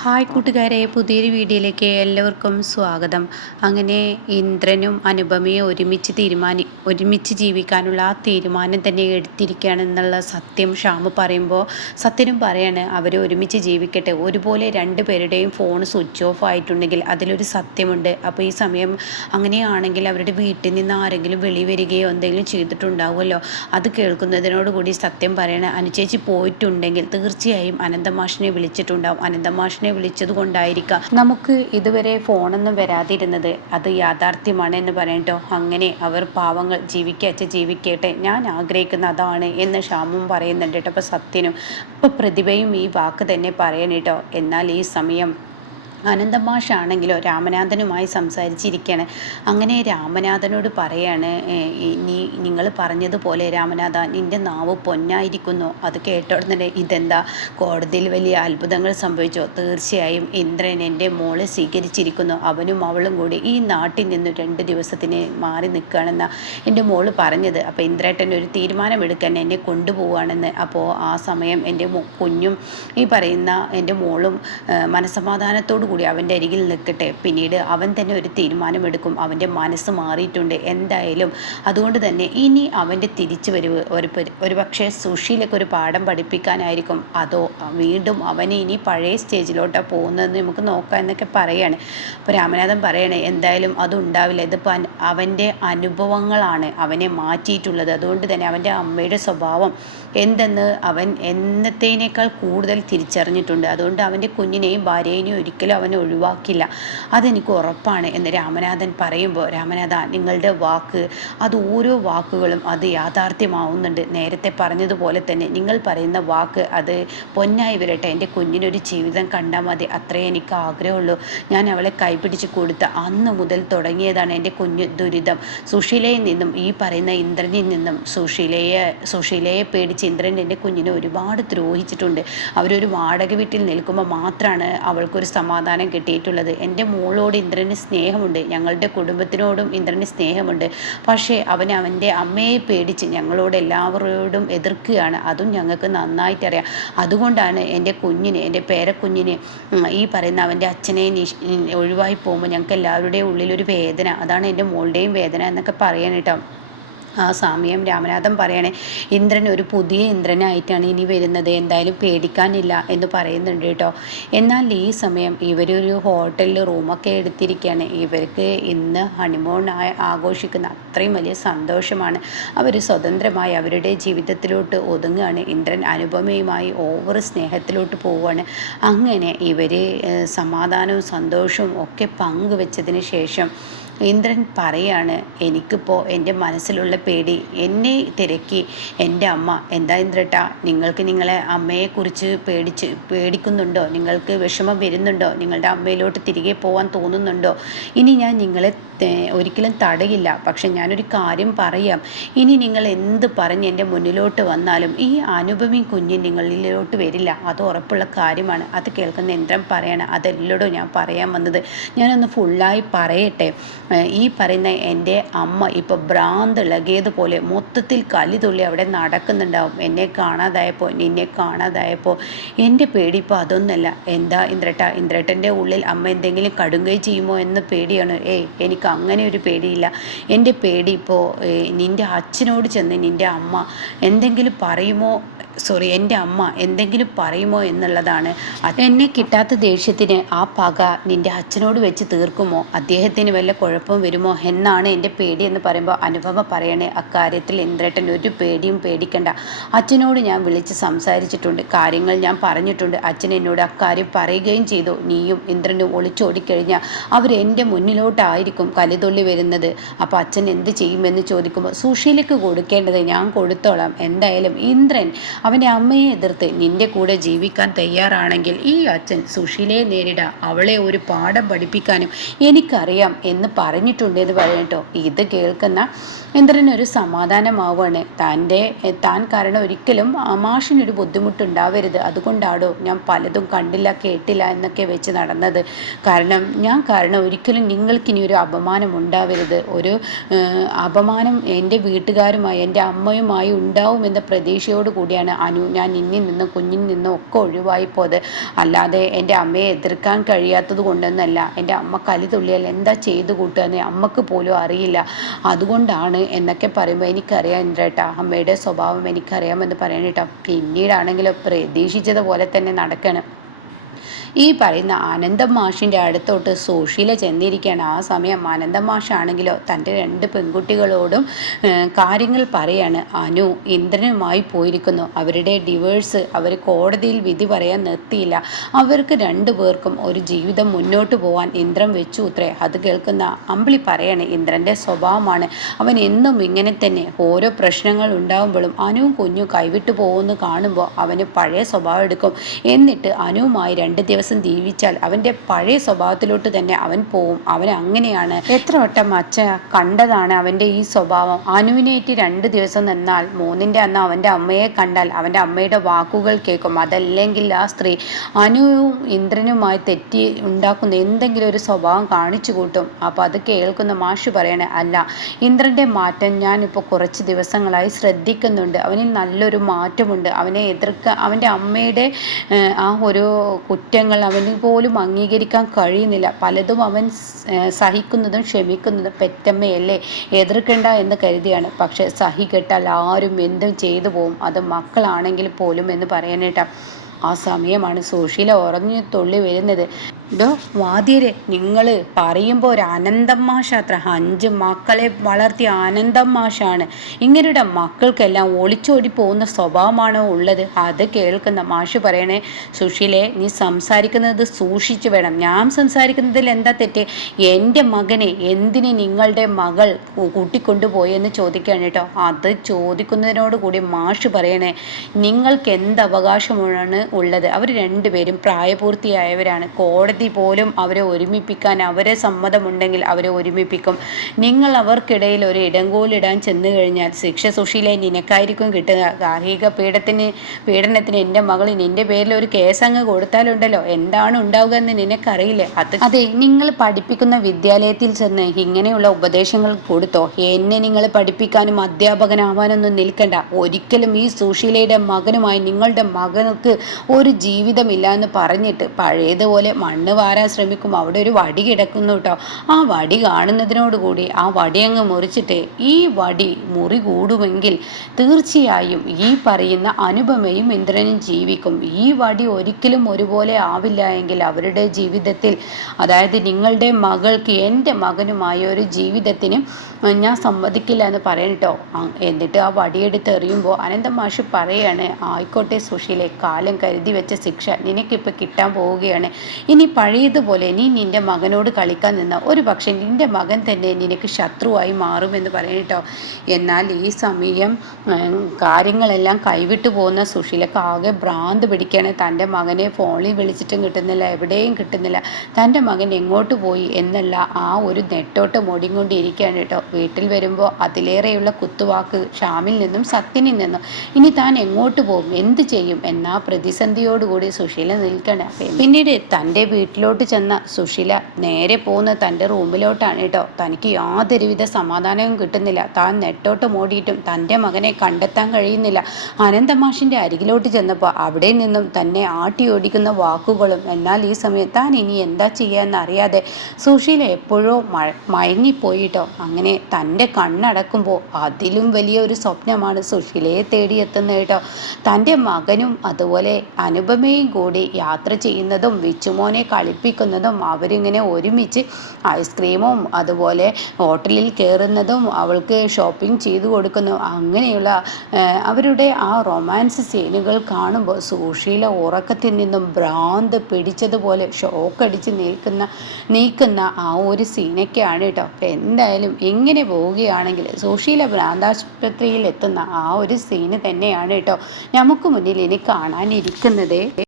Hi കൂട്ടുകാരെ പുതിയൊരു വീഡിയോയിലേക്ക് എല്ലാവർക്കും സ്വാഗതം. അങ്ങനെ ഇന്ദ്രനും അനുപമയും ഒരുമിച്ച് തീരുമാനി ഒരുമിച്ച് ജീവിക്കാനുള്ള ആ തീരുമാനം തന്നെ എടുത്തിരിക്കുകയാണെന്നുള്ള സത്യം ഷ്യാമ് പറയുമ്പോൾ സത്യനും പറയാണ് അവർ ഒരുമിച്ച് ജീവിക്കട്ടെ. ഒരുപോലെ രണ്ട് പേരുടെയും ഫോൺ സ്വിച്ച് ഓഫ് ആയിട്ടുണ്ടെങ്കിൽ അതിലൊരു സത്യമുണ്ട്. അപ്പോൾ ഈ സമയം അങ്ങനെയാണെങ്കിൽ അവരുടെ വീട്ടിൽ നിന്ന് ആരെങ്കിലും വെളി വരികയോ എന്തെങ്കിലും ചെയ്തിട്ടുണ്ടാവുമല്ലോ? അത് കേൾക്കുന്നതിനോടുകൂടി സത്യം പറയണ അനുചേച്ചി പോയിട്ടുണ്ടെങ്കിൽ തീർച്ചയായും അനന്തമാഷിനെ വിളിച്ചിട്ടുണ്ടാവും. അനന്തമാഷിനെ വിളിച്ചത് കൊണ്ടായിരിക്കാം നമുക്ക് ഇതുവരെ ഫോണൊന്നും വരാതിരുന്നത് അത് യാഥാർത്ഥ്യമാണ് എന്ന് പറയട്ടോ അങ്ങനെ അവർ പാവങ്ങൾ ജീവിക്കച്ച ജീവിക്കട്ടെ ഞാൻ ആഗ്രഹിക്കുന്ന അതാണ് എന്ന് ഷാമും പറയുന്നുണ്ട് കേട്ടോ. അപ്പോൾ സത്യനും അപ്പോൾ പ്രതിഭയും ഈ വാക്ക് തന്നെ പറയണേട്ടോ എന്നാൽ ഈ സമയം അനന്തമാഷാണെങ്കിലോ രാമനാഥനുമായി സംസാരിച്ചിരിക്കുകയാണ് അങ്ങനെ രാമനാഥനോട് പറയാണ് നീ നിങ്ങൾ പറഞ്ഞതുപോലെ രാമനാഥ നിന്റെ നാവ് പൊന്നായിരിക്കുന്നു. അത് കേട്ടോടുന്നുണ്ട് ഇതെന്താ? കോടതിയിൽ വലിയ അത്ഭുതങ്ങൾ സംഭവിച്ചോ. തീർച്ചയായും ഇന്ദ്രൻ എന്റെ മോളെ സ്വീകരിച്ചിരിക്കുന്നു. അവനും അവളും കൂടി ഈ നാട്ടിൽ നിന്ന് രണ്ട് ദിവസത്തിന് മാറി നിൽക്കുകയാണെന്ന എന്റെ മോൾ പറഞ്ഞത്. അപ്പോൾ ഇന്ദ്രേട്ടൻ ഒരു തീരുമാനമെടുക്കാൻ എന്നെ കൊണ്ടുപോവുകയാണെന്ന്. അപ്പോൾ ആ സമയം എന്റെ കുഞ്ഞും ഈ പറയുന്ന എന്റെ മോളും മനസമാധാനത്തോടു കൂടി അവന്റെ അരികിൽ നിൽക്കട്ടെ. പിന്നീട് അവൻ തന്നെ ഒരു തീരുമാനമെടുക്കും. അവന്റെ മനസ്സ് മാറിയിട്ടുണ്ട് എന്തായാലും. അതുകൊണ്ട് തന്നെ ഇനി അവന്റെ തിരിച്ചു വരവ് ഒരു ഒരു പക്ഷേ സുഷിയിലൊക്കെ ഒരു പാഠം പഠിപ്പിക്കാനായിരിക്കും. അതോ വീണ്ടും അവനെ ഇനി പഴയ സ്റ്റേജിലോട്ടാണ് പോകുന്നതെന്ന് നമുക്ക് നോക്കാം എന്നൊക്കെ പറയാണ്. അപ്പോൾ രാമനാഥൻ പറയണേ എന്തായാലും അതുണ്ടാവില്ല. ഇതിപ്പോൾ അവന്റെ അനുഭവങ്ങളാണ് അവനെ മാറ്റിയിട്ടുള്ളത്. അതുകൊണ്ട് തന്നെ അവന്റെ അമ്മയുടെ സ്വഭാവം എന്തെന്ന് അവൻ എന്നത്തേനേക്കാൾ കൂടുതൽ തിരിച്ചറിഞ്ഞിട്ടുണ്ട്. അതുകൊണ്ട് അവന്റെ കുഞ്ഞിനെയും ഭാര്യേനെയും ഒരിക്കലും അവൻ ഒഴിവാക്കില്ല. അതെനിക്ക് ഉറപ്പാണ് എന്ന് രാമനാഥൻ പറയുമ്പോൾ രാമനാഥ നിങ്ങളുടെ വാക്ക് അത് ഓരോ വാക്കുകളും അത് യാഥാർത്ഥ്യമാവുന്നുണ്ട്. നേരത്തെ പറഞ്ഞതുപോലെ തന്നെ നിങ്ങൾ പറയുന്ന വാക്ക് അത് പൊന്നായി വരട്ടെ. എന്റെ കുഞ്ഞിനൊരു ജീവിതം കണ്ടാൽ മതി. അത്രേ എനിക്ക് ആഗ്രഹമുള്ളൂ. ഞാൻ അവളെ കൈപിടിച്ച് കൊടുത്ത അന്ന് മുതൽ തുടങ്ങിയതാണ് എന്റെ കുഞ്ഞ് ദുരിതം. സുശീലയിൽ നിന്നും ഈ പറയുന്ന ഇന്ദ്രനിൽ നിന്നും സുശീലയെ സുശീലയെ പേടിച്ച് ഇന്ദ്രൻ എന്റെ കുഞ്ഞിനെ ഒരുപാട് ദ്രോഹിച്ചിട്ടുണ്ട്. അവരൊരു വാടക വീട്ടിൽ നിൽക്കുമ്പോൾ മാത്രമാണ് അവൾക്കൊരു സമാധാനം സമാധാനം കിട്ടിയിട്ടുള്ളത്. എന്റെ മോളോട് ഇന്ദ്രന് സ്നേഹമുണ്ട്. ഞങ്ങളുടെ കുടുംബത്തിനോടും ഇന്ദ്രന് സ്നേഹമുണ്ട്. പക്ഷേ അവൻ അവന്റെ അമ്മയെ പേടിച്ച് ഞങ്ങളോട് എല്ലാവരോടും എതിർക്കുകയാണ്. അതും ഞങ്ങൾക്ക് നന്നായിട്ടറിയാം. അതുകൊണ്ടാണ് എന്റെ കുഞ്ഞിന് എന്റെ പേരക്കുഞ്ഞിന് ഈ പറയുന്ന അവന്റെ അച്ഛനെ ഒഴിവായി പോകുമ്പോൾ ഞങ്ങൾക്ക് എല്ലാവരുടെയും ഉള്ളിലൊരു വേദന. അതാണ് എന്റെ മോളുടെയും വേദന എന്നൊക്കെ പറയാൻ ആ സമയം രാമനാഥൻ പറയണേ ഇന്ദ്രൻ ഒരു പുതിയ ഇന്ദ്രനായിട്ടാണ് ഇനി വരുന്നത്. എന്തായാലും പേടിക്കാനില്ല എന്ന് പറയുന്നുണ്ട് കേട്ടോ. എന്നാൽ ഈ സമയം ഇവരൊരു ഹോട്ടലിൽ റൂമൊക്കെ എടുത്തിരിക്കുകയാണ്. ഇവർക്ക് ഇന്ന് ഹണിമൂൺ ആഘോഷിക്കുന്ന അത്രയും വലിയ സന്തോഷമാണ്. അവർ സ്വതന്ത്രമായി അവരുടെ ജീവിതത്തിലോട്ട് ഒതുങ്ങുകയാണ്. ഇന്ദ്രൻ അനുപമയുമായി ഓവർ സ്നേഹത്തിലോട്ട് പോവുകയാണ്. അങ്ങനെ ഇവർ സമാധാനവും സന്തോഷവും ഒക്കെ പങ്കുവെച്ചതിന് ശേഷം ഇന്ദ്രൻ പറയാണ് എനിക്കിപ്പോൾ എന്റെ മനസ്സിലുള്ള പേടി എന്നെ തിരക്കി. എന്റെ അമ്മ എന്താ ഇന്ദ്രട്ട നിങ്ങൾക്ക് നിങ്ങളെ അമ്മയെക്കുറിച്ച് പേടിച്ച് പേടിക്കുന്നുണ്ടോ? നിങ്ങൾക്ക് വിഷമം വരുന്നുണ്ടോ? നിങ്ങളുടെ അമ്മയിലോട്ട് തിരികെ പോകാൻ തോന്നുന്നുണ്ടോ? ഇനി ഞാൻ നിങ്ങളെ ഒരിക്കലും തടയില്ല. പക്ഷെ ഞാനൊരു കാര്യം പറയാം. ഇനി നിങ്ങൾ എന്ത് പറഞ്ഞ് എന്റെ മുന്നിലോട്ട് വന്നാലും ഈ അനുഭവി കുഞ്ഞ് നിങ്ങളിലോട്ട് വരില്ല. അത് ഉറപ്പുള്ള കാര്യമാണ്. അത് കേൾക്കുന്ന യന്ത്രം പറയണം അതെല്ലോടും ഞാൻ പറയാൻ വന്നത്. ഞാനൊന്ന് ഫുള്ളായി പറയട്ടെ. ഈ പറയുന്ന എന്റെ അമ്മ ഇപ്പോൾ ഭ്രാന്ത് ഇളകിയതുപോലെ മൊത്തത്തിൽ കലിതുള്ളി അവിടെ നടക്കുന്നുണ്ടാവും. എന്നെ കാണാതായപ്പോൾ നിന്നെ കാണാതായപ്പോൾ എന്റെ പേടി ഇപ്പോൾ അതൊന്നല്ല. എന്താ ഇന്ദ്രട്ട? ഇന്ദ്രട്ടന്റെ ഉള്ളിൽ അമ്മ എന്തെങ്കിലും കടുങ്കൈ ചെയ്യുമോ എന്ന പേടിയാണ്. ഏയ് എനിക്ക് അങ്ങനെ ഒരു പേടിയില്ല. എന്റെ പേടി ഇപ്പോൾ നിന്റെ അച്ഛനോട് ചെന്ന് നിന്റെ അമ്മ എന്തെങ്കിലും പറയുമോ സോറി എന്റെ അമ്മ എന്തെങ്കിലും പറയുമോ എന്നുള്ളതാണ്. എന്നെ കിട്ടാത്ത ദേഷ്യത്തിന് ആ പക നിന്റെ അച്ഛനോട് വെച്ച് തീർക്കുമോ? അദ്ദേഹത്തിന് വല്ല കുഴപ്പം വരുമോ? എന്നാണ് എന്റെ പേടി എന്ന് പറയുമ്പോൾ അനുഭവ പറയണേ. അക്കാര്യത്തിൽ ഇന്ദ്രേട്ടൻ ഒരു പേടിയും പേടിക്കണ്ട. അച്ഛനോട് ഞാൻ വിളിച്ച് സംസാരിച്ചിട്ടുണ്ട്. കാര്യങ്ങൾ ഞാൻ പറഞ്ഞിട്ടുണ്ട്. അച്ഛൻ എന്നോട് അക്കാര്യം പറയുകയും ചെയ്തു. നീയും ഇന്ദ്രനും ഒളിച്ചോടിക്കഴിഞ്ഞാൽ അവർ എന്റെ മുന്നിലോട്ടായിരിക്കും കലിതൊള്ളി വരുന്നത്. അപ്പോൾ അച്ഛൻ എന്ത് ചെയ്യുമെന്ന് ചോദിക്കുമ്പോൾ സുഷീലയ്ക്ക് കൊടുക്കേണ്ടത് ഞാൻ കൊടുത്തോളാം. എന്തായാലും ഇന്ദ്രൻ അവന്റെ അമ്മയെ എതിർത്ത് നിന്റെ കൂടെ ജീവിക്കാൻ തയ്യാറാണെങ്കിൽ ഈ അച്ഛൻ സുഷീലയെ നേരിടുക അവളെ ഒരു പാഠം പഠിപ്പിക്കാനും എനിക്കറിയാം എന്ന് പറഞ്ഞിട്ടുണ്ട് എന്ന് പറയട്ടോ ഇത് കേൾക്കുന്ന ഇന്ദ്രനൊരു സമാധാനമാവുകയാണ്. തന്റെ താൻ കാരണം ഒരിക്കലും അമാഷിനൊരു ബുദ്ധിമുട്ടുണ്ടാവരുത്. അതുകൊണ്ടാണോ ഞാൻ പലതും കണ്ടില്ല കേട്ടില്ല എന്നൊക്കെ വെച്ച് നടന്നത്. കാരണം ഞാൻ കാരണം ഒരിക്കലും നിങ്ങൾക്കിനി ഒരു അപമാനം ഉണ്ടാവരുത്. ഒരു അപമാനം എന്റെ വീട്ടുകാരുമായി എന്റെ അമ്മയുമായി ഉണ്ടാവുമെന്ന പ്രതീക്ഷയോട് കൂടിയാണ് അനു ഞാൻ ഇന്നിൽ നിന്നും കുഞ്ഞിൽ നിന്നും ഒക്കെ ഒഴിവായി പോയത്. അല്ലാതെ എന്റെ അമ്മയെ എതിർക്കാൻ കഴിയാത്തത് കൊണ്ടെന്നല്ല. എന്റെ അമ്മ കലി തുള്ളിയാൽ എന്താ ചെയ്തു കൂട്ടുകയെന്ന് അമ്മയ്ക്ക് പോലും അറിയില്ല. അതുകൊണ്ടാണ് എന്നൊക്കെ പറയുമ്പോൾ എനിക്കറിയാം ഇന്ദ്രേട്ടാ. അമ്മയുടെ സ്വഭാവം എനിക്കറിയാമെന്ന് പറയണേട്ടോ പിന്നീടാണെങ്കിലും പ്രതീക്ഷിച്ചത് പോലെ തന്നെ നടക്കണം. ഈ പറയുന്ന ആനന്ദം മാഷിന്റെ അടുത്തോട്ട് സുശീല ചെന്നിരിക്കുകയാണ്. ആ സമയം ആനന്ദം മാഷാണെങ്കിലോ തന്റെ രണ്ട് പെൺകുട്ടികളോടും കാര്യങ്ങൾ പറയാണ്. അനു ഇന്ദ്രനുമായി പോയിരിക്കുന്നു. അവരുടെ ഡിവേഴ്സ് അവർ കോടതിയിൽ വിധി പറയാൻ നിർത്തിയില്ല. അവർക്ക് രണ്ടു പേർക്കും ഒരു ജീവിതം മുന്നോട്ട് പോകാൻ ഇന്ദ്രൻ വെച്ചു ഉത്രേ. അത് കേൾക്കുന്ന അമ്പിളി പറയാണ് ഇന്ദ്രന്റെ സ്വഭാവമാണ്. അവൻ എന്നും ഇങ്ങനെ തന്നെ. ഓരോ പ്രശ്നങ്ങൾ ഉണ്ടാകുമ്പോഴും അനുവും കുഞ്ഞും കൈവിട്ടു പോകുമെന്ന് കാണുമ്പോൾ അവന് പഴയ സ്വഭാവം എടുക്കും. എന്നിട്ട് അനുവുമായി രണ്ട് ദിവസം ദിവസം ജീവിച്ചാൽ അവന്റെ പഴയ സ്വഭാവത്തിലോട്ട് തന്നെ അവൻ പോവും. അവൻ അങ്ങനെയാണ്. എത്ര വട്ടം അച്ഛ കണ്ടതാണ് അവന്റെ ഈ സ്വഭാവം. അനുവിനേറ്റ് രണ്ട് ദിവസം നിന്നാൽ മൂന്നിന്റെ അന്ന് അവന്റെ അമ്മയെ കണ്ടാൽ അവന്റെ അമ്മയുടെ വാക്കുകൾ കേൾക്കും. അതല്ലെങ്കിൽ ആ സ്ത്രീ അനുവും ഇന്ദ്രനുമായി തെറ്റി ഉണ്ടാക്കുന്ന എന്തെങ്കിലും ഒരു സ്വഭാവം കാണിച്ചു കൂട്ടും. അപ്പോൾ അത് കേൾക്കുന്ന മാഷ് പറയണേ അല്ല ഇന്ദ്രന്റെ മാറ്റം ഞാനിപ്പോൾ കുറച്ച് ദിവസങ്ങളായി ശ്രദ്ധിക്കുന്നുണ്ട്. അവനിൽ നല്ലൊരു മാറ്റമുണ്ട്. അവനെ എതിർക്കുക അവന്റെ അമ്മയുടെ ആ ഒരു കുറ്റങ്ങൾ കാര്യങ്ങൾ അവന് പോലും അംഗീകരിക്കാൻ കഴിയുന്നില്ല. പലതും അവൻ സഹിക്കുന്നതും ക്ഷമിക്കുന്നതും പെറ്റമ്മയല്ലേ? എതിർക്കണ്ട എന്ന് കരുതിയാണ്. പക്ഷേ സഹി കെട്ടാൽ ആരും എന്തും ചെയ്തു പോകും അത് മക്കളാണെങ്കിൽ പോലും എന്ന് പറയാനേട്ടാ ആ സമയമാണ് സുശീല ഉറഞ്ഞു തുള്ളി വരുന്നത്. ഇതോ വാദ്യരെ നിങ്ങൾ പറയുമ്പോൾ ഒരു മാഷാത്ര അഞ്ച് മക്കളെ വളർത്തിയ ആനന്ദം മാഷാണ്. ഇങ്ങനെയുടെ മക്കൾക്കെല്ലാം ഒളിച്ചോടി പോകുന്ന സ്വഭാവമാണോ ഉള്ളത്? അത് കേൾക്കുന്ന മാഷ് പറയണേ സുഷീലെ നീ സംസാരിക്കുന്നത് സൂക്ഷിച്ചു വേണം. ഞാൻ സംസാരിക്കുന്നതിൽ എന്താ തെറ്റ്? എന്റെ മകനെ എന്തിന് നിങ്ങളുടെ മകൾ കൂട്ടിക്കൊണ്ടുപോയെന്ന് ചോദിക്കുകയാണ് കേട്ടോ. അത് ചോദിക്കുന്നതിനോട് കൂടി മാഷ് പറയണേ നിങ്ങൾക്ക് എന്ത് അവകാശമാണ് ഉള്ളത്? അവർ രണ്ടുപേരും പ്രായപൂർത്തിയായവരാണ്. കോടതി പോലും അവരെ ഒരുമിപ്പിക്കാൻ അവരെ സമ്മതമുണ്ടെങ്കിൽ അവരെ ഒരുമിപ്പിക്കും. നിങ്ങൾ അവർക്കിടയിൽ ഒരു ഇടങ്കോലിടാൻ ചെന്നു കഴിഞ്ഞാൽ ശിക്ഷ സുശീലെ നിനക്കായിരിക്കും കിട്ടുക. ഗാർഹിക പീഡത്തിന് പീഡനത്തിന് എന്റെ മകൾ എന്റെ പേരിൽ ഒരു കേസ് അങ്ങ് കൊടുത്താലുണ്ടല്ലോ. എന്താണ് ഉണ്ടാവുക എന്ന് നിനക്കറിയില്ലേ? അത് അതെ നിങ്ങൾ പഠിപ്പിക്കുന്ന വിദ്യാലയത്തിൽ ചെന്ന് ഇങ്ങനെയുള്ള ഉപദേശങ്ങൾ കൊടുത്തോ? എന്നെ നിങ്ങൾ പഠിപ്പിക്കാനും അധ്യാപകനാവാനൊന്നും നിൽക്കണ്ട. ഒരിക്കലും ഈ സുശീലയുടെ മകനുമായി നിങ്ങളുടെ മകൾക്ക് ഒരു ജീവിതമില്ല എന്ന് പറഞ്ഞിട്ട് പഴയതുപോലെ മണ്ണ് വാരാൻ ശ്രമിക്കും. അവിടെ ഒരു വടി കിടക്കുന്നു കേട്ടോ ആ വടി കാണുന്നതിനോടുകൂടി ആ വടി അങ്ങ് മുറിച്ചിട്ട് ഈ വടി മുറി കൂടുമെങ്കിൽ തീർച്ചയായും ഈ പറയുന്ന അനുപമയും ഇന്ദ്രനും ജീവിക്കും. ഈ വടി ഒരിക്കലും ഒരുപോലെ ആവില്ല എങ്കിൽ അവരുടെ ജീവിതത്തിൽ അതായത് നിങ്ങളുടെ മകൾക്ക് എന്റെ മകനുമായ ഒരു ജീവിതത്തിന് ഞാൻ സമ്മതിക്കില്ല എന്ന് പറയണട്ടോ എന്നിട്ട് ആ വടിയെടുത്ത് എറിയുമ്പോൾ അനന്തമാഷ് മാഷ് പറയാണ് ആയിക്കോട്ടെ സുഷീലെ കാലം കരുതി വെച്ച ശിക്ഷ നിനക്കിപ്പോൾ കിട്ടാൻ പോവുകയാണ്. ഇനി പഴയതുപോലെ നീ നിന്റെ മകനോട് കളിക്കാൻ നിന്ന ഒരു പക്ഷേ നിന്റെ മകൻ തന്നെ നിനക്ക് ശത്രുവായി മാറുമെന്ന് പറയട്ടോ എന്നാൽ ഈ സമയം കാര്യങ്ങളെല്ലാം കൈവിട്ടു പോകുന്ന സുശീലക്ക് ആകെ ഭ്രാന്ത് പിടിക്കുകയാണ്. തന്റെ മകനെ ഫോണിൽ വിളിച്ചിട്ടും കിട്ടുന്നില്ല എവിടെയും കിട്ടുന്നില്ല. തന്റെ മകൻ എങ്ങോട്ട് പോയി എന്നുള്ള ആ ഒരു നെട്ടോട്ട് ഓടിക്കൊണ്ടിരിക്കുകയാണ് കേട്ടോ. വീട്ടിൽ വരുമ്പോൾ അതിലേറെയുള്ള കുത്തുവാക്ക് ഷാമിൽ നിന്നും സത്യനിൽ നിന്നും ഇനി താൻ എങ്ങോട്ട് പോകും? എന്ത് ചെയ്യും? എന്നാ പ്രതിസന്ധിയോടുകൂടി സുശീല നിൽക്കണം പിന്നീട് തന്റെ വീട്ടിലോട്ട് ചെന്ന സുശീല നേരെ പോകുന്ന തന്റെ റൂമിലോട്ടാണ് കേട്ടോ. തനിക്ക് യാതൊരുവിധ സമാധാനവും കിട്ടുന്നില്ല. താൻ നെട്ടോട്ട് മോടിയിട്ടും തന്റെ മകനെ കണ്ടെത്താൻ കഴിയുന്നില്ല. അനന്തമാഷിന്റെ അരികിലോട്ട് ചെന്നപ്പോൾ അവിടെ നിന്നും തന്നെ ആട്ടി ഓടിക്കുന്ന വാക്കുകളും എന്നാൽ ഈ സമയത്ത് താൻ ഇനി എന്താ ചെയ്യാന്നറിയാതെ സുശീല എപ്പോഴോ മയങ്ങിപ്പോയിട്ടോ. അങ്ങനെ തന്റെ കണ്ണടക്കുമ്പോൾ അതിലും വലിയൊരു സ്വപ്നമാണ് സുശീലയെ തേടിയെത്തുന്നത് കേട്ടോ. തന്റെ മകനും അതുപോലെ അനുപമയും കൂടി യാത്ര ചെയ്യുന്നതും വിച്ചുമോനെ കളിപ്പിക്കുന്നതും അവരിങ്ങനെ ഒരുമിച്ച് ഐസ്ക്രീമും അതുപോലെ ഹോട്ടലിൽ കയറുന്നതും അവൾക്ക് ഷോപ്പിംഗ് ചെയ്തു കൊടുക്കുന്നു. അങ്ങനെയുള്ള അവരുടെ ആ റൊമാൻസ് സീനുകൾ കാണുമ്പോൾ സുഷീല ഉറക്കത്തിൽ നിന്നും ഭ്രാന്ത് പിടിച്ചതുപോലെ ഷോക്കടിച്ച് നിൽക്കുന്ന നീക്കുന്ന ആ ഒരു സീനൊക്കെയാണ് കേട്ടോ. അപ്പം എന്തായാലും ഇങ്ങനെ പോവുകയാണെങ്കിൽ സുശീല ഭ്രാന്താശുപത്രിയിൽ എത്തുന്ന ആ ഒരു സീന് തന്നെയാണ് കേട്ടോ നമുക്ക് മുന്നിൽ ഇനി കാണാനിരിക്കുന്നത്.